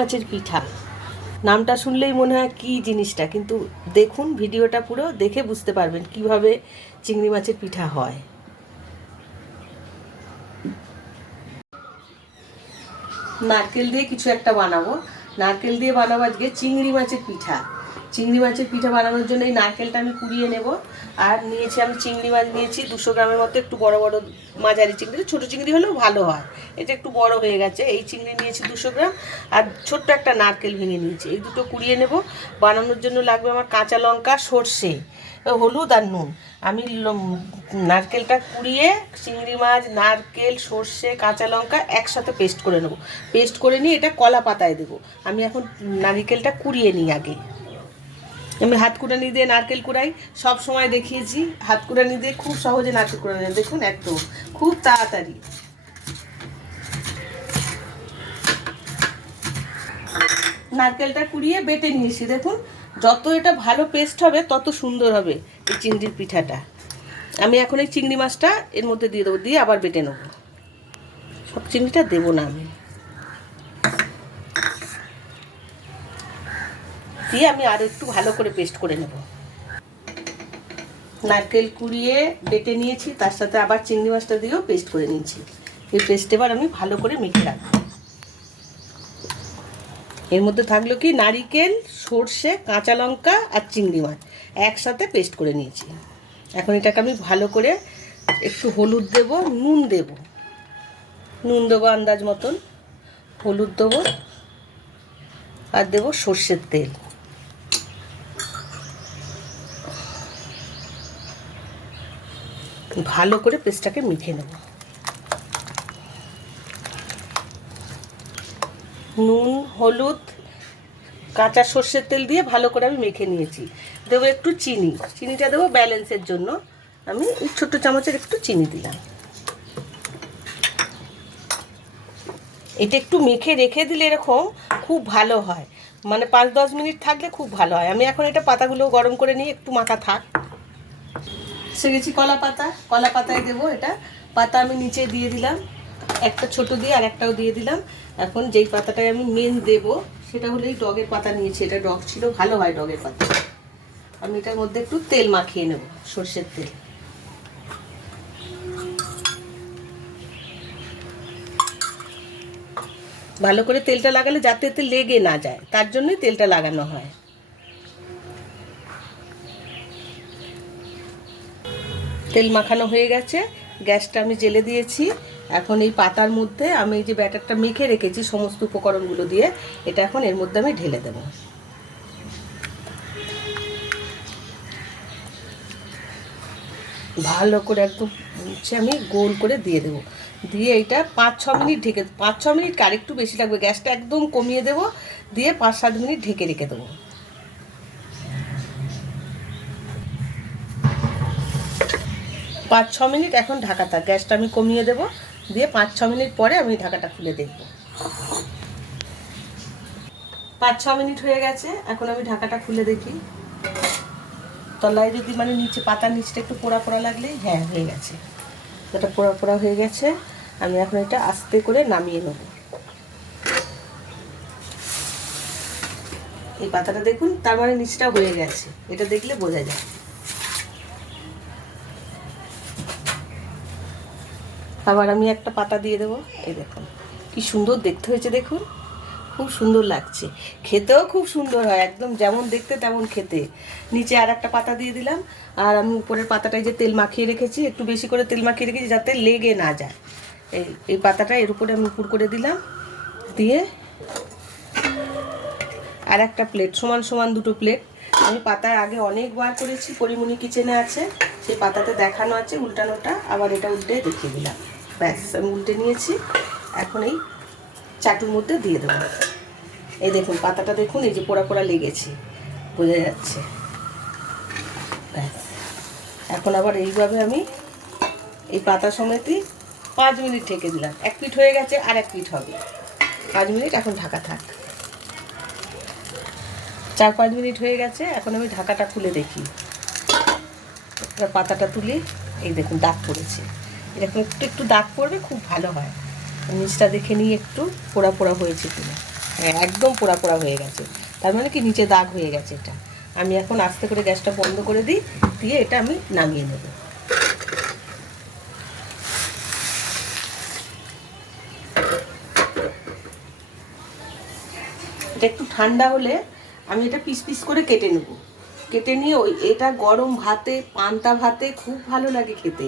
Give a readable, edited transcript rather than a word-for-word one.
মাছের পিঠা নামটা শুনলেই মনে হয় কী জিনিসটা, কিন্তু দেখুন ভিডিওটা পুরো দেখে বুঝতে পারবেন কিভাবে চিংড়ি মাছের পিঠা হয়। নারকেল দিয়ে কিছু একটা বানাবো, নারকেল দিয়ে বানাবো আজকে চিংড়ি মাছের পিঠা। চিংড়ি মাছের পিঠা বানানোর জন্য এই নারকেলটা আমি কুড়িয়ে নেব। আর নিয়েছি আমি চিংড়ি মাছ নিয়েছি 200 গ্রামের মতো, একটু বড় বড় মাঝারি চিংড়ি, ছোটো চিংড়ি হলেও ভালো হয়, এটা একটু বড় হয়ে গেছে। এই চিংড়ি নিয়েছি 200 গ্রাম, আর ছোট্ট একটা নারকেল ভেঙে নিয়েছি। এই দুটো কুড়িয়ে নেব। বানানোর জন্য লাগবে আমার কাঁচা লঙ্কা, সর্ষে, হলুদ আর নুন। আমি নারকেলটা কুড়িয়ে চিংড়ি মাছ, নারকেল, সর্ষে, কাঁচা লঙ্কা একসাথে পেস্ট করে নেব। পেস্ট করে নিয়ে এটা কলা পাতায় দেবো। আমি এখন নারকেলটা কুড়িয়ে নিই আগে। আমি হাত কুড়ানি দিয়ে নারকেল কুড়াই, সব সময় দেখিয়েছি। হাত কুড়ানি দিয়ে খুব সহজে নারকেল কুড়ানো যায়, দেখুন একদম খুব তাড়াতাড়ি। নারকেলটা কুড়িয়ে বেটে নিয়েছি, দেখুন যত এটা ভালো পেস্ট হবে তত সুন্দর হবে এই চিংড়ির পিঠাটা। আমি এখন এই চিংড়ি মাছটা এর মধ্যে দিয়ে দেবো, দিয়ে আবার বেটে নেবো। সব চিংড়িটা দেবো না, আমি দিয়ে আমি আর একটু ভালো করে পেস্ট করে নেব। নারকেল কুড়িয়ে বেটে নিয়েছি, তার সাথে আবার চিংড়ি মাছটা দিয়েও পেস্ট করে নিয়েছি। এই পেস্ট এবার আমি ভালো করে মেখে রাখবো। এর মধ্যে থাকলো কি নারকেল, সর্ষে, কাঁচা লঙ্কা আর চিংড়ি মাছ একসাথে পেস্ট করে নিয়েছি। এখন এটাকে আমি ভালো করে একটু হলুদ দেব, নুন দেব, নুন দেবো আন্দাজ মতন, হলুদ দেবো আর দেবো সর্ষের তেল। ভালো করে পেস্টটাকে মেখে নেব। নুন, হলুদ, কাঁচা সর্ষের তেল দিয়ে ভালো করে আমি মেখে নিয়েছি। দেবো একটু চিনি, চিনিটা দেবো ব্যালেন্সের জন্য। আমি এই ছোট্ট চামচের একটু চিনি দিলাম। এটা একটু মেখে রেখে দিলে এরকম খুব ভালো হয়, মানে 5-10 মিনিট থাকলে খুব ভালো হয়। আমি এখন এটা পাতাগুলো গরম করে নিই, একটু মাখা থাক। এসে গেছি কলা পাতা, কলা পাতায় দেবো এটা। পাতা আমি নিচে দিয়ে দিলাম, একটা ছোট দিয়ে আর একটাও দিয়ে দিলাম। এখন যেই পাতাটায় আমি মেন দেব সেটা হলো এই ডগের পাতা নিয়েছি, এটা ডগ ছিল, ভালো হয় ডগের পাতা। আমি এটার মধ্যে একটু তেল মাখিয়ে নেব, সর্ষের তেল। ভালো করে তেলটা লাগালে যাতে এতে লেগে না যায়, তার জন্যই তেলটা লাগানো হয়। তেল মাখানো হয়ে গেছে, গ্যাসটা আমি জেলে দিয়েছি। এখন এই পাতার মধ্যে আমি এই যে ব্যাটারটা মেখে রেখেছি সমস্ত উপকরণগুলো দিয়ে, এটা এখন এর মধ্যে আমি ঢেলে দেব। ভালো করে একদম আমি গোল করে দিয়ে দেবো, দিয়ে এইটা 5-6 মিনিট ঢেকে, 5-6 মিনিট আর একটু বেশি লাগবে, গ্যাসটা একদম কমিয়ে দেবো, দিয়ে 5-7 মিনিট ঢেকে রেখে দেবো। 5-6 মিনিট এখন ঢাকা থাক, গ্যাসটা আমি কমিয়ে দেবো, দিয়ে 5-6 মিনিট পরে আমি ঢাকাটা খুলে দেখব। 5-6 মিনিট হয়ে গেছে, এখন আমি ঢাকাটা খুলে দেখি। তলায় যদি মানে নিচে পাতার নিচটা একটু পোড়া পোড়া লাগলেই হ্যাঁ হয়ে গেছে, এটা পোড়া পোড়া হয়ে গেছে। আমি এখন এটা আস্তে করে নামিয়ে নেব। এই পাতাটা দেখুন, তার মানে নিচটা হয়ে গেছে, এটা দেখলে বোঝা যায়। আবার আমি একটা পাতা দিয়ে দেবো, এই দেখুন কি সুন্দর দেখতে হয়েছে, দেখুন খুব সুন্দর লাগছে, খেতেও খুব সুন্দর হয়, একদম যেমন দেখতে তেমন খেতে। নিচে আর একটা পাতা দিয়ে দিলাম, আর আমি উপরের পাতাটায় যে তেল মাখিয়ে রেখেছি, একটু বেশি করে তেল মাখিয়ে রেখেছি যাতে লেগে না যায়। এই পাতাটা এর উপরে আমি উপর করে দিলাম, দিয়ে আর একটা প্লেট, সমান সমান দুটো প্লেট। আমি পাতায় আগে অনেকবার করেছি, পরিমণি কিচেনে আছে, সেই পাতাতে দেখানো আছে উল্টানোটা, আবার এটা উল্টে দেখিয়ে দিলাম। ব্যাস আমি উল্টে নিয়েছি, এখন এই চাটুর মধ্যে দিয়ে দেবো। এই দেখুন পাতাটা দেখুন, এই যে পোড়া পোড়া লেগেছে, বোঝা যাচ্ছে। ব্যাস এখন আবার এইভাবে আমি এই পাতা সমেতই 5 মিনিট ঢেকে দিলাম। 1 পিঠ হয়ে গেছে, আর 1 পিঠ হবে। 5 মিনিট এখন ঢাকা থাক। 4-5 মিনিট হয়ে গেছে, এখন আমি ঢাকাটা খুলে দেখি। এবার পাতাটা তুলি, এই দেখুন দাগ পড়েছে, এরকম একটু একটু দাগ পড়বে, খুব ভালো হয়। নিচটা দেখে নিই একটু পোড়া পোড়া হয়েছে কিনা। হ্যাঁ, একদম পোড়া পোড়া হয়ে গেছে, তার মানে কি নিচে দাগ হয়ে গেছে। এটা আমি এখন আস্তে করে গ্যাসটা বন্ধ করে দিই, দিয়ে এটা আমি নামিয়ে নেব। এটা একটু ঠান্ডা হলে আমি এটা পিস পিস করে কেটে নেব। কেটে নিয়ে এটা গরম ভাতে, পান্তা ভাতে খুব ভালো লাগে খেতে।